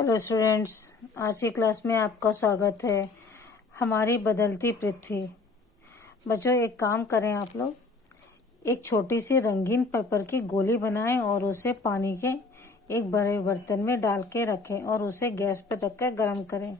Hello students, आज की class में आपका स्वागत है। हमारी बदलती पृथ्वी। बच्चों, एक काम करें आप लोग, एक छोटी सी रंगीन पेपर की गोली बनाएं और उसे पानी के एक बड़े बर्तन में डाल के रखें और उसे गैस पर रखकर गर्म करें।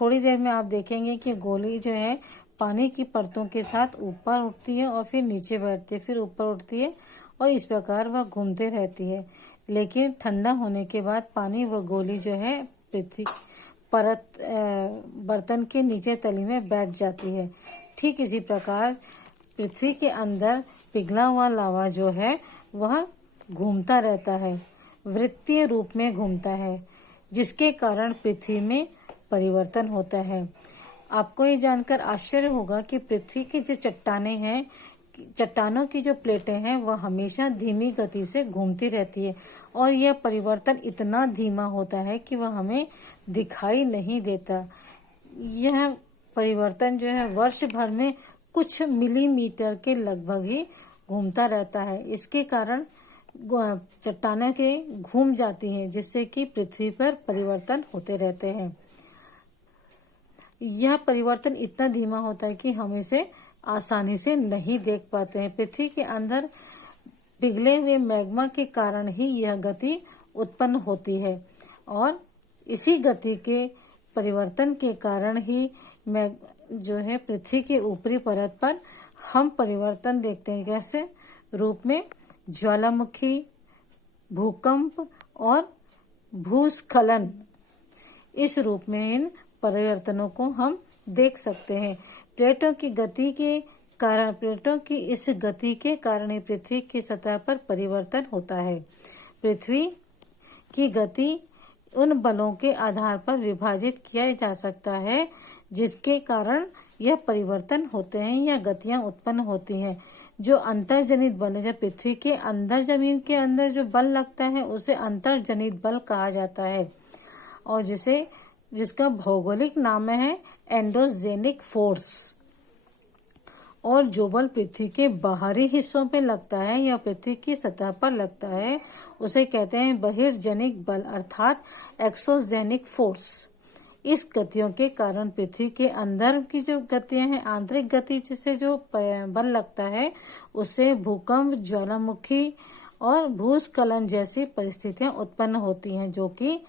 थोड़ी देर में आप देखेंगे कि गोली जो है पानी की परतों के साथ ऊपर उठती है और फिर नीचे बैठती है, फिर ऊपर उठती है और इस प्रकार वह घूमते रहती है। लेकिन ठंडा होने के बाद पानी व गोली जो है पृथ्वी परत बर्तन के नीचे तली में बैठ जाती है। ठीक इसी प्रकार पृथ्वी के अंदर पिघला हुआ लावा जो है वह घूमता रहता है, वृत्तीय रूप में घूमता है, जिसके कारण पृथ्वी में परिवर्तन होता है। आपको ये जानकर आश्चर्य होगा कि पृथ्वी की जो चट्टानें हैं, चट्टानों की जो प्लेटें हैं वह हमेशा धीमी गति से घूमती रहती है और यह परिवर्तन इतना धीमा होता है कि वह हमें दिखाई नहीं देता। यह परिवर्तन जो है वर्ष भर में कुछ मिलीमीटर के लगभग ही घूमता रहता है। इसके कारण चट्टानें के घूम जाती हैं, जिससे कि पृथ्वी पर परिवर्तन होते रहते हैं। यह परिवर्तन इतना धीमा होता है कि हम इसे आसानी से नहीं देख पाते हैं। पृथ्वी के अंदर पिघले हुए मैग्मा के कारण ही यह गति उत्पन्न होती है और इसी गति के परिवर्तन के कारण ही जो है पृथ्वी के ऊपरी परत पर हम परिवर्तन देखते हैं। कैसे रूप में? ज्वालामुखी, भूकंप और भूस्खलन, इस रूप में इन परिवर्तनों को हम देख सकते हैं। प्लेटों की इस गति के कारण ही पृथ्वी की सतह पर परिवर्तन होता है। पृथ्वी की गति उन बलों के आधार पर विभाजित किया जा सकता है जिसके कारण यह परिवर्तन होते हैं या गतियां उत्पन्न होती हैं। जो अंतर्जनित बल है, जब पृथ्वी के अंदर जमीन के अंदर जो बल लगता है उसे अंतर्जनित बल कहा जाता है और जिसका भौगोलिक नाम है एंडोजेनिक फोर्स। और जो बल पृथ्वी के बाहरी हिस्सों पे लगता है या पृथ्वी की सतह पर लगता है उसे कहते हैं बहिर्जनिक बल अर्थात एक्सोजेनिक फोर्स। इस गतियों के कारण पृथ्वी के अंदर की जो गतियां हैं, आंतरिक गति जिससे जो बल लगता है उससे भूकंप, ज्वालामुखी और भूस्खलन जैसी परिस्थितियां उत्पन्न होती हैं, जो कि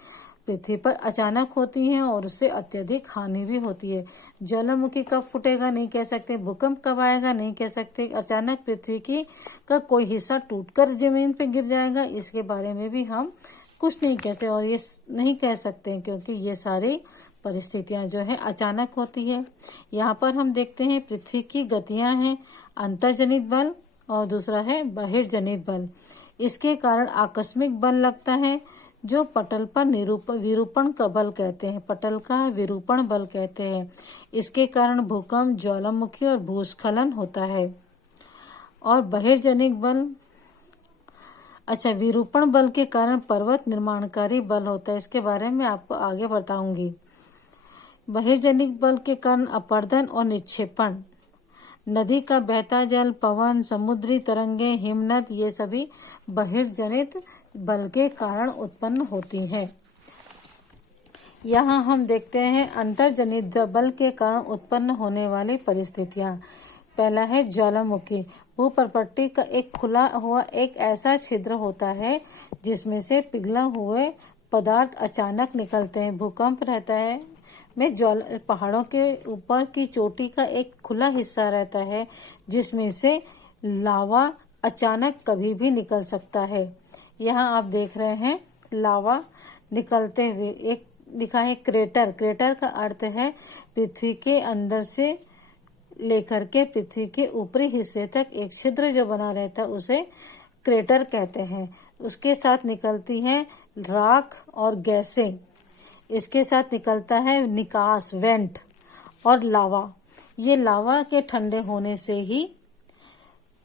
पृथ्वी पर अचानक होती हैं और उससे अत्यधिक हानि भी होती है। ज्वालामुखी कब फूटेगा नहीं कह सकते, भूकंप कब आएगा नहीं कह सकते, अचानक पृथ्वी का कोई हिस्सा टूटकर जमीन पे गिर जाएगा इसके बारे में भी हम कुछ नहीं कहते और ये नहीं कह सकते क्योंकि ये सारी परिस्थितियां जो है अचानक होती है। यहाँ पर हम देखते हैं पृथ्वी की गतियां हैं अंतर्जनित बल और दूसरा है बहिर्जनित बल। इसके कारण आकस्मिक बल लगता है जो पटल पर विरूपण का बल कहते हैं, पटल का विरूपण बल कहते हैं। इसके कारण भूकंप, ज्वालामुखी और भूस्खलन होता है। और बहिर्जनिक बल, विरूपण बल के कारण पर्वत निर्माणकारी बल होता है। इसके बारे में आपको आगे बताऊंगी। बहिर्जनिक बल के कारण अपरदन और निक्षेपण, नदी का बहता जल, पवन, समुद्री तरंगे, हिमनद, ये सभी बहिर्जनित बल के कारण उत्पन्न होती हैं। यहाँ हम देखते हैं अंतर्जनित बल के कारण उत्पन्न होने वाली परिस्थितियाँ। पहला है ज्वालामुखी। भूपर्पट्टी का एक खुला हुआ एक ऐसा छिद्र होता है जिसमें से पिघला हुए पदार्थ अचानक निकलते हैं। भूकंप रहता है में पहाड़ों के ऊपर की चोटी का एक खुला हिस्सा रहता है जिसमें से लावा अचानक कभी भी निकल सकता है। यहाँ आप देख रहे हैं लावा निकलते हुए, एक दिखा है क्रेटर। क्रेटर का अर्थ है पृथ्वी के अंदर से लेकर के पृथ्वी के ऊपरी हिस्से तक एक छिद्र जो बना रहता है उसे क्रेटर कहते हैं। उसके साथ निकलती है राख और गैसें, इसके साथ निकलता है निकास, वेंट और लावा। ये लावा के ठंडे होने से ही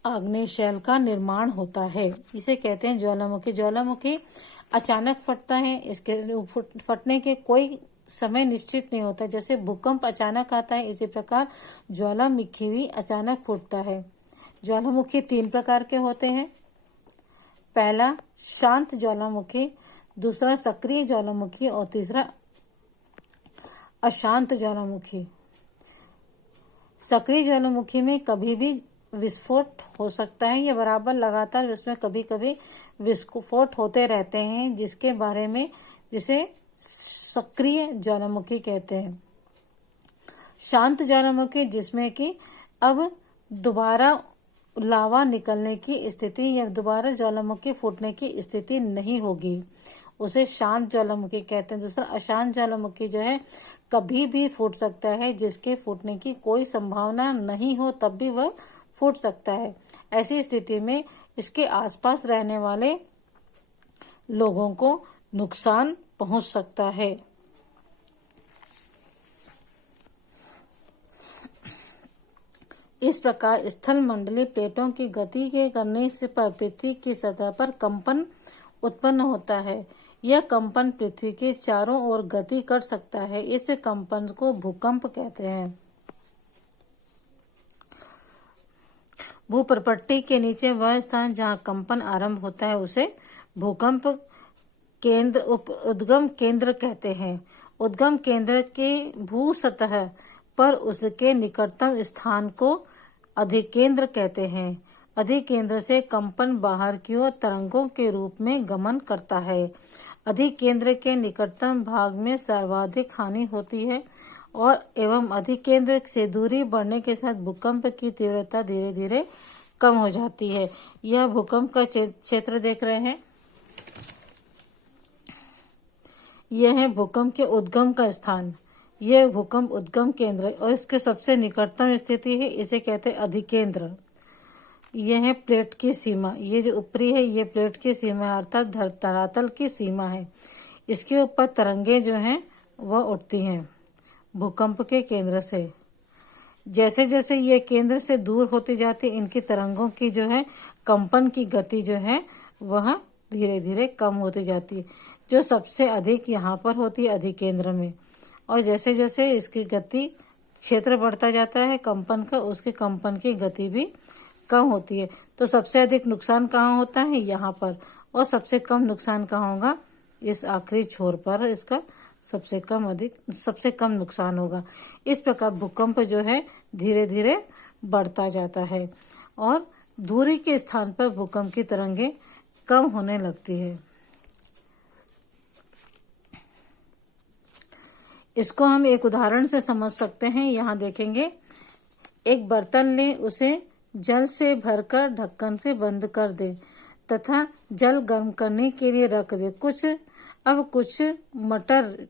आग्नेय शैल का निर्माण होता है, इसे कहते हैं ज्वालामुखी। ज्वालामुखी अचानक फटता है, इसके फटने के कोई समय निश्चित नहीं होता। जैसे भूकंप अचानक आता है इसी प्रकार ज्वालामुखी भी अचानक फूटता है। ज्वालामुखी 3 प्रकार के होते हैं। पहला शांत ज्वालामुखी, दूसरा सक्रिय ज्वालामुखी और तीसरा अशांत ज्वालामुखी। सक्रिय ज्वालामुखी में कभी भी विस्फोट हो सकता है या बराबर लगातार उसमें कभी कभी विस्फोट होते रहते हैं, जिसे सक्रिय ज्वालामुखी कहते हैं। शांत ज्वालामुखी जिसमें कि अब दोबारा लावा निकलने की स्थिति या दोबारा ज्वालामुखी फूटने की स्थिति नहीं होगी, उसे शांत ज्वालामुखी कहते हैं। दूसरा अशांत ज्वालामुखी जो है कभी भी फूट सकता है, जिसके फूटने की कोई संभावना नहीं हो तब भी वह फूट सकता है। ऐसी स्थिति में इसके आसपास रहने वाले लोगों को नुकसान पहुंच सकता है। इस प्रकार स्थल मंडलीय प्लेटों की गति के करने से पृथ्वी की सतह पर कंपन उत्पन्न होता है। यह कंपन पृथ्वी के चारों ओर गति कर सकता है। इस कंपन को भूकंप कहते हैं। भूप्रपट्टी के नीचे वह स्थान जहां कंपन आरंभ होता है उसे भूकंप केंद्र उद्गम केंद्र कहते हैं। उद्गम केंद्र के भू सतह पर उसके निकटतम स्थान को अधिकेंद्र कहते हैं। अधिकेंद्र से कंपन बाहर की ओर तरंगों के रूप में गमन करता है। अधिकेंद्र के निकटतम भाग में सर्वाधिक हानि होती है और एवं अधिकेंद्र से दूरी बढ़ने के साथ भूकंप की तीव्रता धीरे धीरे कम हो जाती है। यह भूकंप का क्षेत्र देख रहे हैं, यह है भूकंप के उद्गम का स्थान। यह भूकंप उद्गम केंद्र और इसके सबसे निकटतम स्थिति है, इसे कहते हैं अधिकेंद्र। यह है प्लेट की सीमा, ये जो ऊपरी है ये प्लेट की सीमा अर्थात धरातल की सीमा है। इसके ऊपर तरंगे जो हैं वह उठती हैं भूकंप के केंद्र से। जैसे जैसे ये केंद्र से दूर होती जाती इनकी तरंगों की जो है कंपन की गति जो है वह धीरे धीरे कम होती जाती है, जो सबसे अधिक यहाँ पर होती है अधिकेंद्र में। और जैसे जैसे इसकी गति क्षेत्र बढ़ता जाता है कंपन का, उसके कंपन की गति भी कम होती है। तो सबसे अधिक नुकसान कहाँ होता है? यहाँ पर। और सबसे कम नुकसान कहाँ होगा? इस आखिरी छोर पर इसका सबसे कम नुकसान होगा। इस प्रकार भूकंप जो है धीरे धीरे बढ़ता जाता है और दूरी के स्थान पर भूकंप की तरंगें कम होने लगती है। इसको हम एक उदाहरण से समझ सकते हैं। यहाँ देखेंगे, एक बर्तन ले, उसे जल से भरकर ढक्कन से बंद कर दे तथा जल गर्म करने के लिए रख दे। कुछ मटर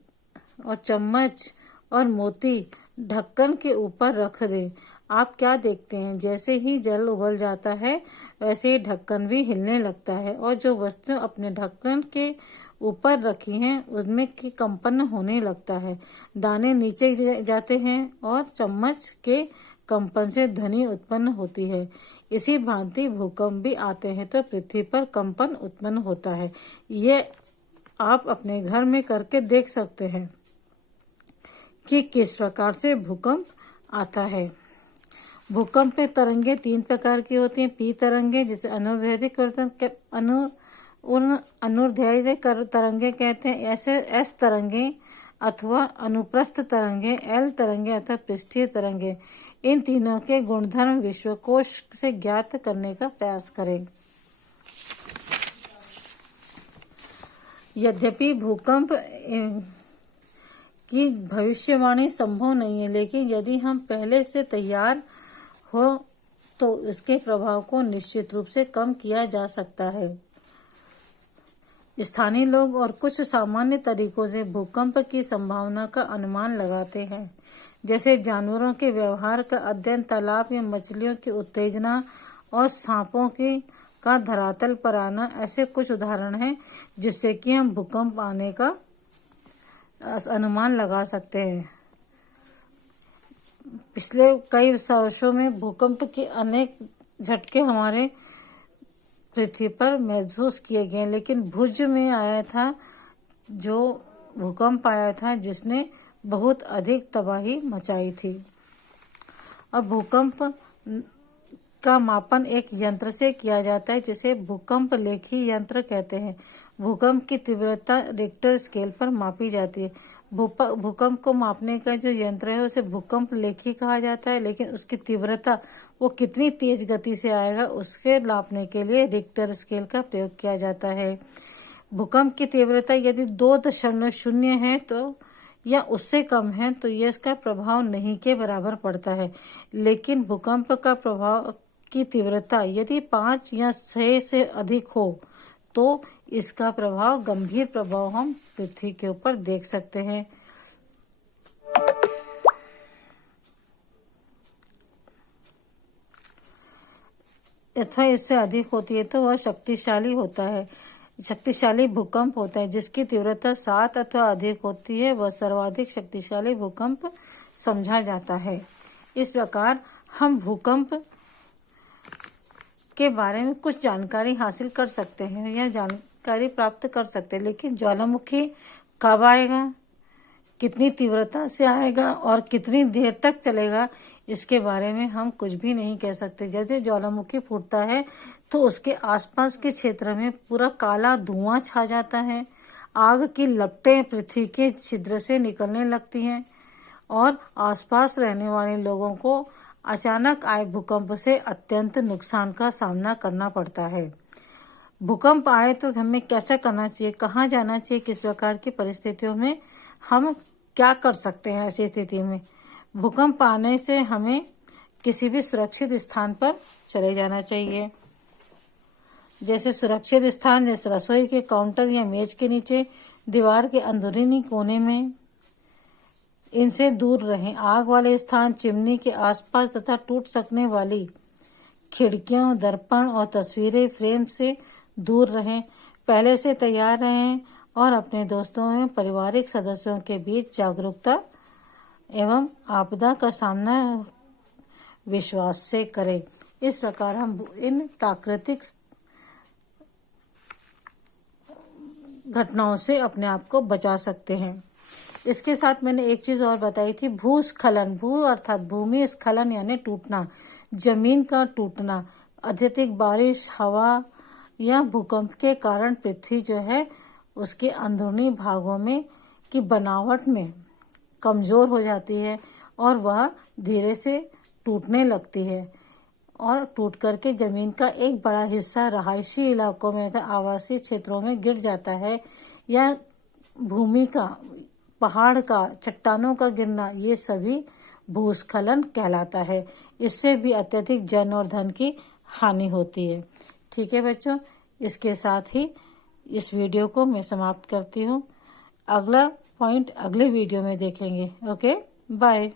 और चम्मच और मोती ढक्कन के ऊपर रख दे। आप क्या देखते हैं? जैसे ही जल उबल जाता है वैसे ही ढक्कन भी हिलने लगता है और जो वस्तुएं अपने ढक्कन के ऊपर रखी हैं उनमें की कंपन होने लगता है। दाने नीचे जाते हैं और चम्मच के कंपन से ध्वनि उत्पन्न होती है। इसी भांति भूकंप भी आते हैं तो पृथ्वी पर कंपन उत्पन्न होता है। ये आप अपने घर में करके देख सकते हैं कि किस प्रकार से भूकंप आता है। भूकंप में तरंगे 3 प्रकार की होती हैं। पी तरंगे जिसे अनुदैर्ध्य तरंगे कहते हैं। ऐसे एस तरंगे अथवा अनुप्रस्थ तरंगे, एल तरंगे अथवा पृष्ठीय तरंगे। इन तीनों के गुणधर्म विश्वकोश से ज्ञात करने का प्रयास करें। यद्यपि भूकंप की भविष्यवाणी संभव नहीं है, लेकिन यदि हम पहले से तैयार हो तो इसके प्रभाव को निश्चित रूप से कम किया जा सकता है। स्थानीय लोग और कुछ सामान्य तरीकों से भूकंप की संभावना का अनुमान लगाते हैं, जैसे जानवरों के व्यवहार का अध्ययन, तालाब या मछलियों की उत्तेजना और सांपों का धरातल पर आना। ऐसे कुछ उदाहरण हैं जिससे कि हम भूकंप आने का अनुमान लगा सकते हैं। पिछले कई वर्षों में भूकंप के अनेक झटके हमारे पृथ्वी पर महसूस किए गए, लेकिन भुज में आया था जो भूकंप आया था जिसने बहुत अधिक तबाही मचाई थी। अब भूकंप का मापन एक यंत्र से किया जाता है जिसे भूकंप लेखी यंत्र कहते हैं। भूकंप की तीव्रता रिक्टर स्केल पर मापी जाती है। भूकंप को मापने का जो यंत्र है उसे भूकंप लेखी कहा जाता है, लेकिन उसकी तीव्रता वो कितनी तेज गति से आएगा उसके नापने के लिए रिक्टर स्केल का प्रयोग किया जाता है। भूकंप की तीव्रता यदि 2.0 है तो या उससे कम है तो ये इसका प्रभाव नहीं के बराबर पड़ता है, लेकिन भूकंप का प्रभाव की तीव्रता यदि 5 या 6 से अधिक हो तो इसका प्रभाव गंभीर प्रभाव हम पृथ्वी के ऊपर देख सकते हैं। अथवा इससे अधिक होती है तो वह शक्तिशाली होता है। शक्तिशाली भूकंप होता है जिसकी तीव्रता 7 अथवा अधिक होती है, वह सर्वाधिक शक्तिशाली भूकंप समझा जाता है। इस प्रकार हम भूकंप के बारे में कुछ जानकारी हासिल कर सकते हैं या जानकारी प्राप्त कर सकते हैं, लेकिन ज्वालामुखी कब आएगा, कितनी तीव्रता से आएगा और कितनी देर तक चलेगा, इसके बारे में हम कुछ भी नहीं कह सकते। जब ज्वालामुखी फूटता है तो उसके आसपास के क्षेत्र में पूरा काला धुआं छा जाता है, आग की लपटें पृथ्वी के छिद्र से निकलने लगती हैं और आसपास रहने वाले लोगों को अचानक आए भूकंप से अत्यंत नुकसान का सामना करना पड़ता है। भूकंप आए तो हमें कैसा करना चाहिए, कहाँ जाना चाहिए, किस प्रकार की परिस्थितियों में हम क्या कर सकते हैं। ऐसी स्थिति में भूकंप आने से हमें किसी भी सुरक्षित स्थान पर चले जाना चाहिए। जैसे सुरक्षित स्थान जैसे रसोई के काउंटर या मेज के नीचे, दीवार के अंदरूनी कोने में, इनसे दूर रहें। आग वाले स्थान, चिमनी के आसपास तथा टूट सकने वाली खिड़कियों, दर्पण और तस्वीरें फ्रेम से दूर रहें। पहले से तैयार रहें और अपने दोस्तों एवं पारिवारिक सदस्यों के बीच जागरूकता एवं आपदा का सामना विश्वास से करें। इस प्रकार हम इन प्राकृतिक घटनाओं से अपने आप को बचा सकते हैं। इसके साथ मैंने एक चीज और बताई थी, भूस्खलन। भू अर्थात भूमि, स्खलन यानी टूटना, जमीन का टूटना। अत्यधिक बारिश, हवा या भूकंप के कारण पृथ्वी जो है उसके अंदरूनी भागों में की बनावट में कमजोर हो जाती है और वह धीरे से टूटने लगती है और टूट करके जमीन का एक बड़ा हिस्सा रहायशी इलाकों में तथा आवासीय क्षेत्रों में गिर जाता है, या भूमि का, पहाड़ का, चट्टानों का गिरना, ये सभी भूस्खलन कहलाता है। इससे भी अत्यधिक जन और धन की हानि होती है। ठीक है बच्चों, इसके साथ ही इस वीडियो को मैं समाप्त करती हूँ। अगला पॉइंट अगले वीडियो में देखेंगे। Okay, bye.